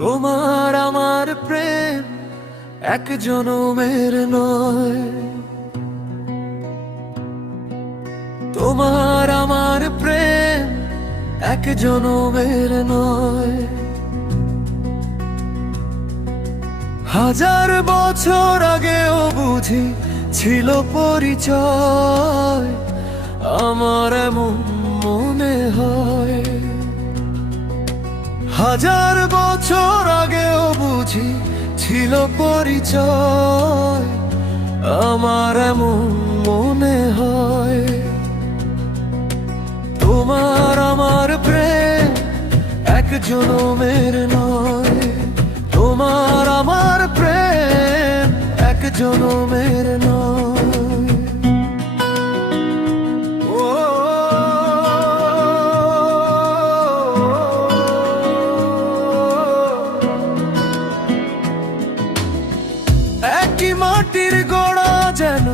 তোমার আমার প্রেম এক জনমের নয়, তোমার আমার প্রেম এক জনমের নয়। হাজার বছর আগেও বুঝি ছিল পরিচয়, আমার এমন মনে হয়। হাজার বছর আগেও বুঝি ছিল পরিচয়, আমার এমন মনে হয়। তোমার আমার প্রেম এক জনমের নয়, তোমার আমার প্রেম এক জনমের নয়। একই মাটির গড়া যেন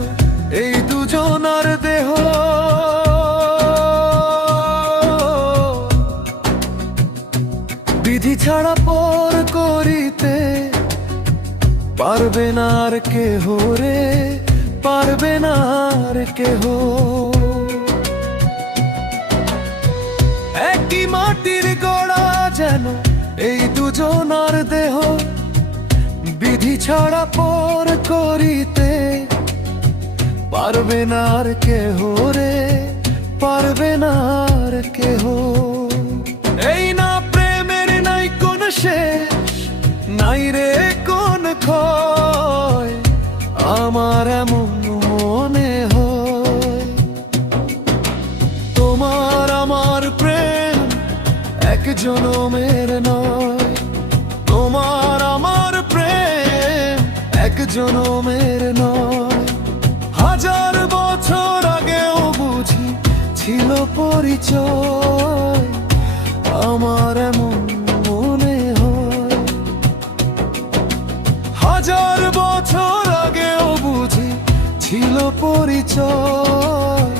এই দুজনার দেহ, বিধি ছাড়া পর করিতে পারবে না আর কেহ রে, পারবে না আর কেহ। একই মাটির গড়া যেন এই দুজনার দেহ, বিধি ছাড়া পর করিতে পারবে না আর কেহ রে, পারবে না আর কেহ। এই না প্রেমের নাই কোন শেষ, নাই রে কোন ক্ষয়, আমার এমন মনে হয়। তোমার আমার প্রেম এক জনমের নয়, তোমার আমার প্রেম এক জনমের নয়। হাজার বছর আগেও বুঝি ছিল পরিচয়, আমার এমন মনে হয়। হাজার বছর আগেও বুঝি ছিল পরিচয়,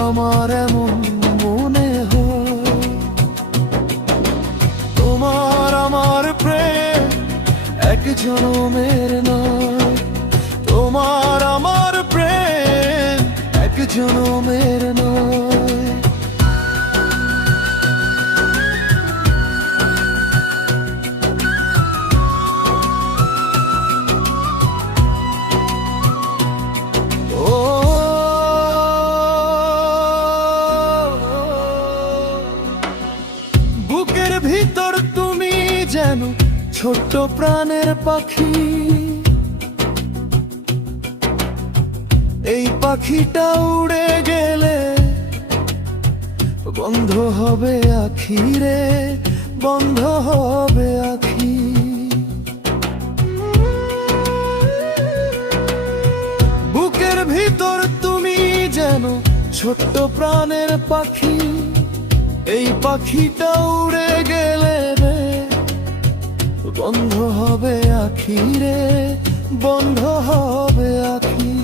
আমার এমন মনে হয়। তোমার আমার প্রেম এক জনমের নয়, তোমার আমার প্রেম এক জনমের নয়। বুকের ভিতর তুমি যেন ছোট্ট প্রাণের পাখি, এই পাখিটা উড়ে গেলে বন্ধ হবে আখি রে, বন্ধ হবে আখি। বুকের ভিতর তুমি যেন ছোট্ট প্রাণের পাখি, এই পাখিটা উড়ে গেলে রে বন্ধ হবে আখি রে, বন্ধ হবে আখি।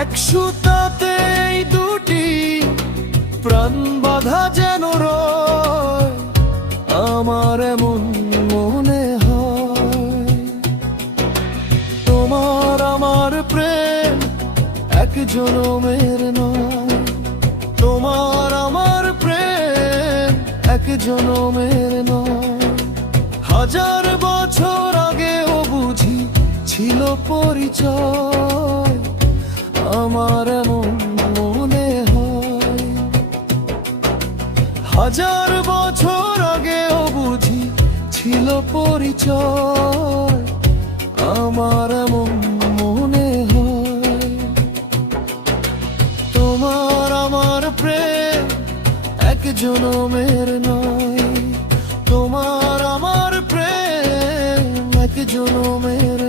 এক সুতাতে এই দুটি প্রাণ বাঁধা যেন রয়, আমার এমন মনে হয়। তোমার আমার প্রেম এক জনমের নয়, তোমার আমার প্রেম এক জনমের নয়। হাজার বছর আগেও বুঝি ছিল পরিচয়, আমার এমন মনে হয়। হাজার বছর আগেও বুঝি ছিল পরিচয়, আমার এমন মনে হয়। তোমার আমার প্রেম এক জনমের নয়, তোমার আমার প্রেম এক জনমের